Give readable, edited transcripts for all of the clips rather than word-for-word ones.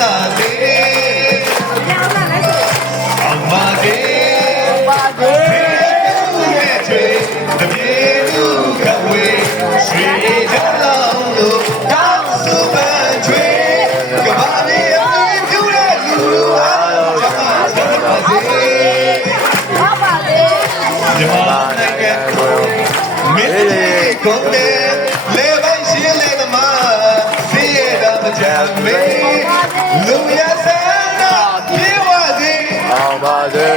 သာစေအောင်ပါစေတပြေလူကဝေးရွှေကြောင်းလုံးလို့တောင်းစုပန်ချွေကဘာမီအမြင်ပြူတဲ့လူအားလုံးချမ်းသာပါစေဒီမှာနိုင်ငံကိုမင်းတို့ကိုလေပိုင်းရှင်းလေသမားစီရတာမချမ်းမေးလူရဆန်းတော့ပြေဝစီအောင်ပါစေ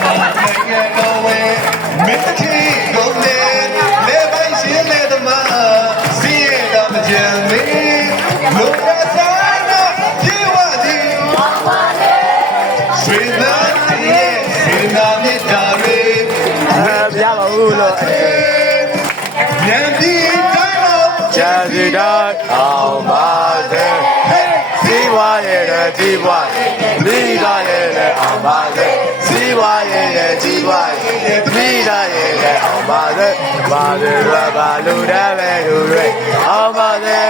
နိုင်ငံကိုမင်းတို့ကိုလေပိုင်းရှင်းလေသမားစီရတာမချမ်းမေးလူရဆန်းတော့ပြေဝစီအောင်ပါစေဆွေနာရဲ့စေနာမြတ်တာတွေပြပါဦးလို့ဉာဏ်ဒီတိုင်းလို့ချာစီတော့အောင်ပါစေစီးပွားရဲ့ကြီးပွားမိသားရဲ့အောင်ပါစေစီးပွားရဲ့ကြီးပွားမိသားရဲ့အောင်ပါစေပါစေရပါလူတဲ့ပဲလူတွေအောင်ပါစေ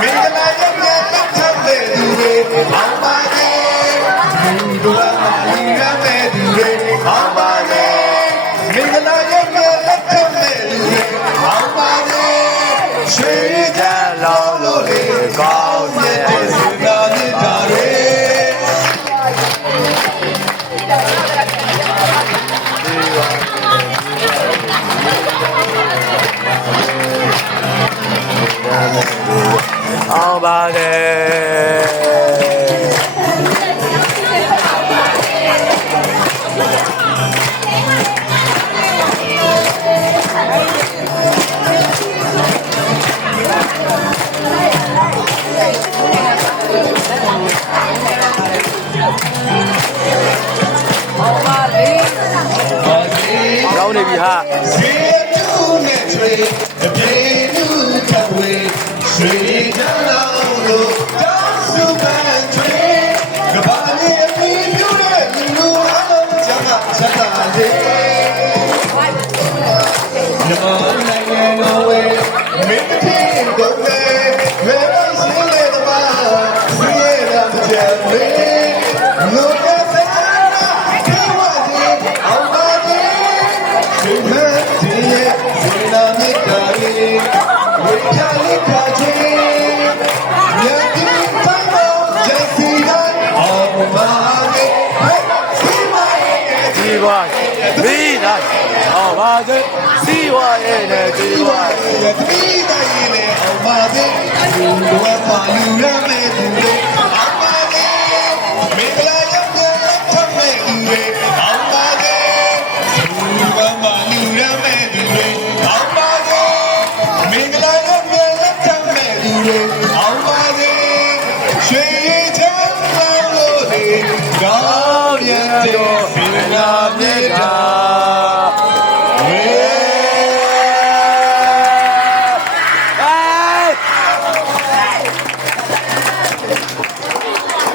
မင်္ဂလာရဲ့လက်ထပ်တဲ့လူတွေအောင်ပါစေလူတို့ကလူတဲ့ပဲလူတွေအောင်ပါစေမင်္ဂလာရဲ့လက်ထပ်တဲ့လူတွေအောင်ပါစေရွှေကြလောင်းလို့လေကောင်းတဲ့စကားမြတ်တာတွေအောင်ပါစေကောင်းနေပြီဟာရွှေတူနဲ့ချွေတပြေလူထပ်ဝေးရွှေချမ်းသာလို့တောင်းစုပန်ချွေကဘာလေးအပြီးပြူတဲ့လူအားလုံးချမ်းသာစေညမနိုင်ငံတော်ဝေးမင်းတို့ကိုလည်းဝေးရှိလေတပါစီရတာကြံလေလူကစားတာဒီဝါဒီအောင်ပါစေဒီမဲ့ဒီရဲ့ဝိနာမြတ်တာရေဝိချာလိခါချေမြတ်ဒီတိုင်းတော်ကျစီတိုင်းအောင်ပါစေစီမရဲ့ဒီဝါမိသားအောင်ပါစေစီဝါရဲ့ဒီဝါရဲ့ဒီတိုင်းရဲ့အောင်ပါစေလူတော်ပါလူရမဲ့သူတွေအောင်ပါစေမင်္ဂလာရောက်တဲ့ထပ်မဲ့သူတွေအောင်ပါစေလူတော်ပါလူရမဲ့သူတွေအောင်ပါစေမင်္ဂလာရောက်တဲ့ထပ်မဲ့သူတွေအောင်ပါစေရွှေချမ်းသာလို့ဒီကောင်းမြတ်တော်